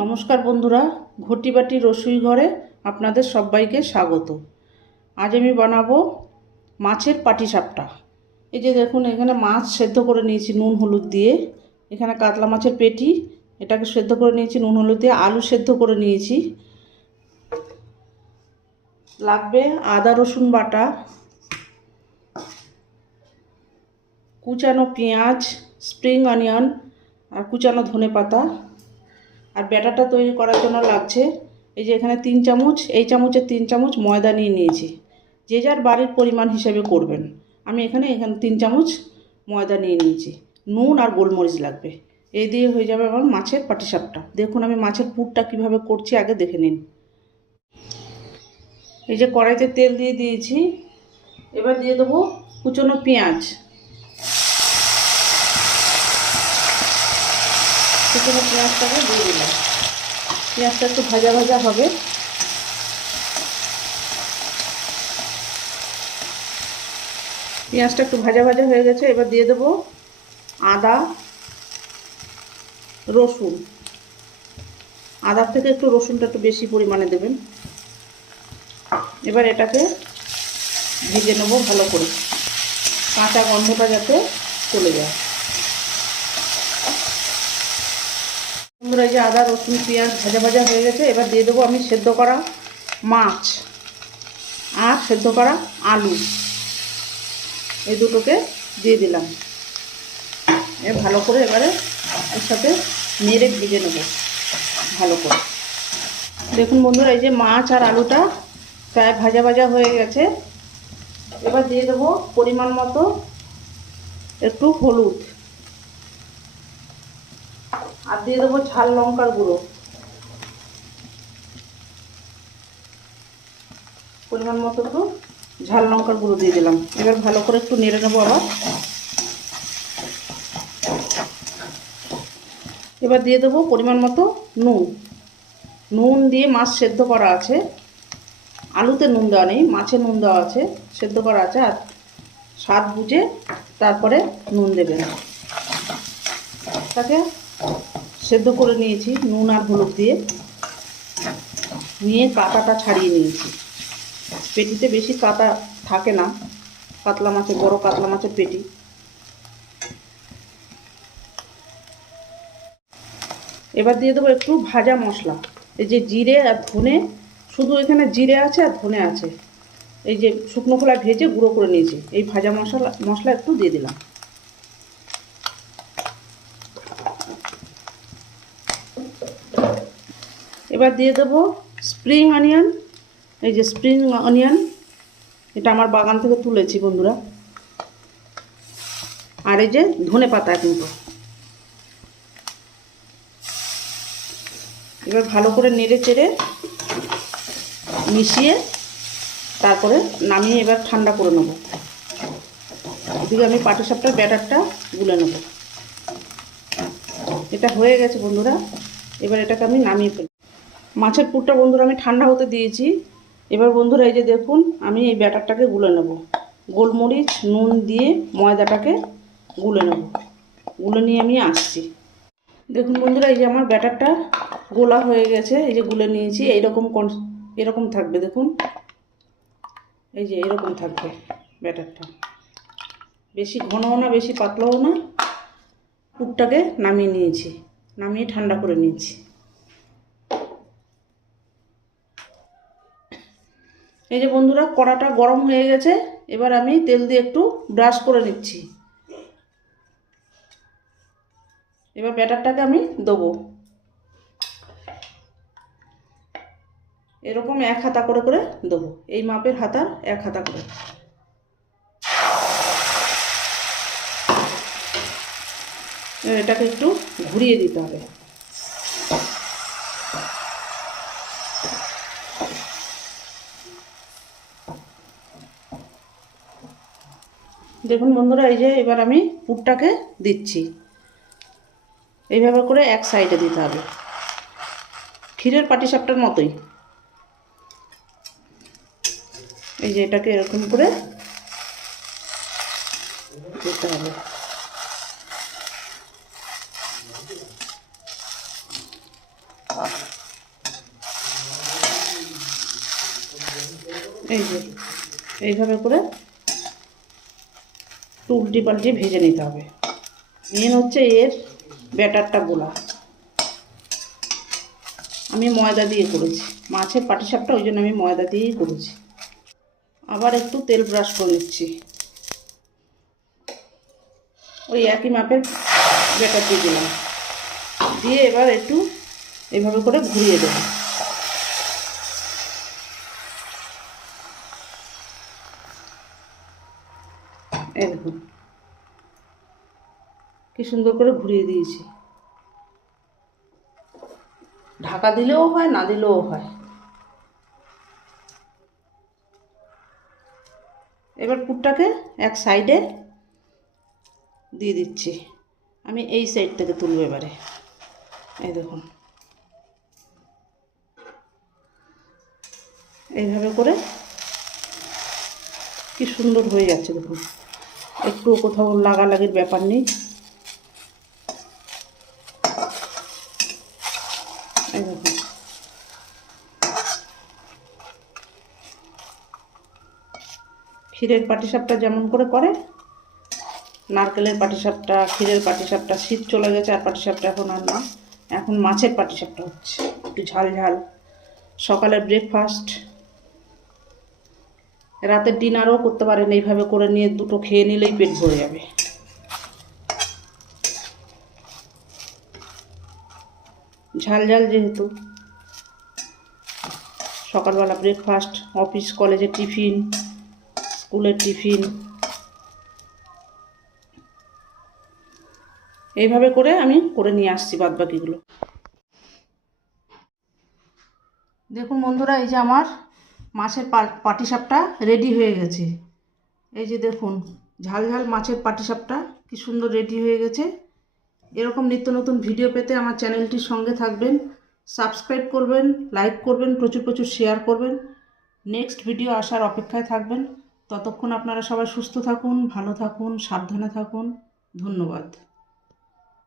নমস্কার বন্ধুরা, ঘটি বাটির রসুই ঘরে আপনাদের সবাইকে স্বাগত। আজ আমি বানাবো মাছের পাটিসাপটা। এই যে দেখুন, এখানে মাছ সেদ্ধ করে নিয়েছি নুন হলুদ দিয়ে। এখানে কাতলা মাছের পেটি, এটাকে সেদ্ধ করে নিয়েছি নুন হলুদ দিয়ে। আলু সেদ্ধ করে নিয়েছি। লাগবে আদা রসুন বাটা, কুচানো পেঁয়াজ, স্প্রিং অনিয়ন আর কুচানো ধনে পাতা। আর ব্যাটারটা তৈরি করার জন্য লাগছে এই যে এখানে 3 চামচ, এই চামচের 3 চামচ ময়দা নিয়েছি। যে যার বাড়ির পরিমাণ হিসেবে করবেন। আমি এখানে 3 চামচ ময়দা নিয়েছি। নুন আর গোলমরিচ লাগবে। এই দিয়ে হয়ে যাবে আমার মাছের পাটিসাপটা। দেখুন আমি মাছের পুরটা কিভাবে করছি আগে দেখে নিন। এই যে কড়াইতে তেল দিয়ে দিয়েছি। এবার দিয়ে দেবো কুচনো পেঁয়াজ। কুচনো পেঁয়াজটাকে দিয়ে দিলাম। পেঁয়াজটা একটু ভাজা ভাজা হবে। পেঁয়াজটা একটু ভাজা ভাজা হয়ে গেছে। এবার দিয়ে দেবো আদা রসুন। আদার থেকে একটু রসুনটা একটু বেশি পরিমাণে দেবেন। এবার এটাকে ভেজে নেবো ভালো করে, কাঁচা গন্ধটা যাতে চলে যায়। বন্ধুরা, এই যে আদা রসুন পেঁয়াজ ভাজা ভাজা হয়ে গেছে। এবার দিয়ে দেবো আমি সেদ্ধ করা মাছ আর সেদ্ধ করা আলু, এই দুটোকে দিয়ে দিলাম। ভালো করে এবারে এর সাথে নেড়ে ভেজে নেব ভালো করে। দেখুন বন্ধুরা, এই যে মাছ আর আলুটা প্রায় ভাজা ভাজা হয়ে গেছে। এবার দিয়ে দেবো পরিমাণ মতো একটু হলুদ, আর দিয়ে দেবো ঝাল লঙ্কার গুঁড়ো পরিমাণ মতো, একটু ঝাল লঙ্কার গুঁড়ো দিয়ে দিলাম। এবার ভালো করে একটু নেড়ে নেবো আবার। এবার দিয়ে দেবো পরিমাণ মতো নুন। নুন দিয়ে মাছ সেদ্ধ করা আছে, আলুতে নুন দেওয়া নেই, মাছে নুন দেওয়া আছে, সেদ্ধ করা আছে। আর স্বাদ বুঝে তারপরে নুন দেবেন। তাকে সেদ্ধ করে নিয়েছি নুন আর হলুদ দিয়ে। নিয়ে কাঁটাটা ছাড়িয়ে নিয়েছি। পেটিতে বেশি কাঁটা থাকে না, কাতলা মাছের, বড় কাতলা মাছের পেটি। এবার দিয়ে দেবো একটু ভাজা মশলা। এই যে জিরে আর ধনে, শুধু এখানে জিরে আছে আর ধনে আছে। এই যে শুকনো খোলা ভেজে গুঁড়ো করে নিয়েছি, এই ভাজা মশলা একটু দিয়ে দিলাম। এবার দিয়ে দেবো স্প্রিং অনিয়ন। এই যে স্প্রিং অনিয়ন, এটা আমার বাগান থেকে তুলেছি বন্ধুরা। আর এই যে ধনে পাতা কিন্তু। এবার ভালো করে নেড়ে চেড়ে মিশিয়ে তারপরে নামিয়ে এবার ঠান্ডা করে নেব। এদিকে আমি পাটিসাপটার ব্যাটারটা গুলে নেব। এটা হয়ে গেছে বন্ধুরা। এবার এটাকে আমি নামিয়ে ফেলি। মাছের পুরটা বন্ধুরা আমি ঠান্ডা হতে দিয়েছি। এবার বন্ধুরা এই যে দেখুন, আমি এই ব্যাটারটাকে গুলে নেব। গোলমরিচ নুন দিয়ে ময়দাটাকে গুলে নেব। গুলে নিয়ে আমি আসছি। দেখুন বন্ধুরা, এই যে আমার ব্যাটারটা গোলা হয়ে গেছে। এই যে গুলে নিয়েছি। এরকম থাকবে দেখুন। এই যে এরকম থাকবে ব্যাটারটা, বেশি ঘনও না বেশি পাতলাও না। পুরটাকে নামিয়ে নিয়েছি, নামিয়ে ঠান্ডা করে নিয়েছি। এই যে বন্ধুরা, কড়াটা গরম হয়ে গেছে। এবার আমি তেল দিয়ে একটু ব্রাশ করে নিচ্ছি। এবার ব্যাটারটাকে আমি দেবো। এরকম 1 হাতা করে করে দেবো, এই মাপের হাতার 1 হাতা করে। এটাকে একটু ঘুরিয়ে দিতে হবে। দেখুন বন্ধুরা, এই যে এবার আমি পুরটাকে দিচ্ছি। এইভাবে করে এক সাইডে দিতে হবে, ক্ষীরের পাটিসাপটার মতোই। এই যে এটাকে এরকম করে দিতে হবে। এই যে এইভাবে করে উল্টি পাল্টি ভেজে নিতে হবে। মেন হচ্ছে এর ব্যাটারটা গোলা। আমি ময়দা দিয়ে করেছি মাছের পাটিসাপটা, ওই জন্য আমি ময়দা দিয়েই করেছি। আবার একটু তেল ব্রাশ করে নিচ্ছি। ওই একই মাপের ব্যাটার দিয়ে দিলাম, দিয়ে এবার একটু এইভাবে করে ঘুরিয়ে দেবো। এই দেখুন কি সুন্দর করে ঘুরিয়ে দিয়েছি। ঢাকা দিলেও হয়, না দিলেও হয়। এবার পুরটাকে এক সাইডে দিয়ে দিচ্ছি। আমি এই সাইড থেকে তুলব এবারে। এই দেখুন এইভাবে করে কি সুন্দর হয়ে যাচ্ছে দেখুন, একটু কোথাও লাগালাগির ব্যাপার নেই। এই দেখুন ক্ষীরের পাটিসাপটা যেমন করে নারকেলের পাটিসাপটা, ক্ষীরের পাটিসাপটা, শীত চলে গেছে আর পাটিসাপটা এখন আর না, এখন মাছের পাটিসাপটা হচ্ছে একটু ঝাল ঝাল। সকালের ব্রেকফাস্ট, রাতের ডিনারও করতে পারেন। এইভাবে করে নিয়ে দুটো খেয়ে নিলেই পেট ভরে যাবে। ঝাল ঝাল যেহেতু, সকালবেলা ব্রেকফাস্ট, অফিস কলেজের টিফিন, স্কুলের টিফিন, এইভাবে করে আমি করে নিয়ে আসছি বাদবাকিগুলো। দেখুন বন্ধুরা, এই যে আমার মাছের পাটিসাপটা রেডি হয়ে গেছে। এই যে দেখুন ঝাল ঝাল মাছের পাটিসাপটা কি সুন্দর রেডি হয়ে গেছে। এরকম নিত্য নতুন ভিডিও পেতে আমার চ্যানেলটির সঙ্গে থাকবেন, সাবস্ক্রাইব করবেন, লাইক করবেন, প্রচুর প্রচুর শেয়ার করবেন। নেক্সট ভিডিও আসার অপেক্ষায় থাকবেন। ততক্ষণ আপনারা সবাই সুস্থ থাকুন, ভালো থাকুন, সাবধানে থাকুন। ধন্যবাদ।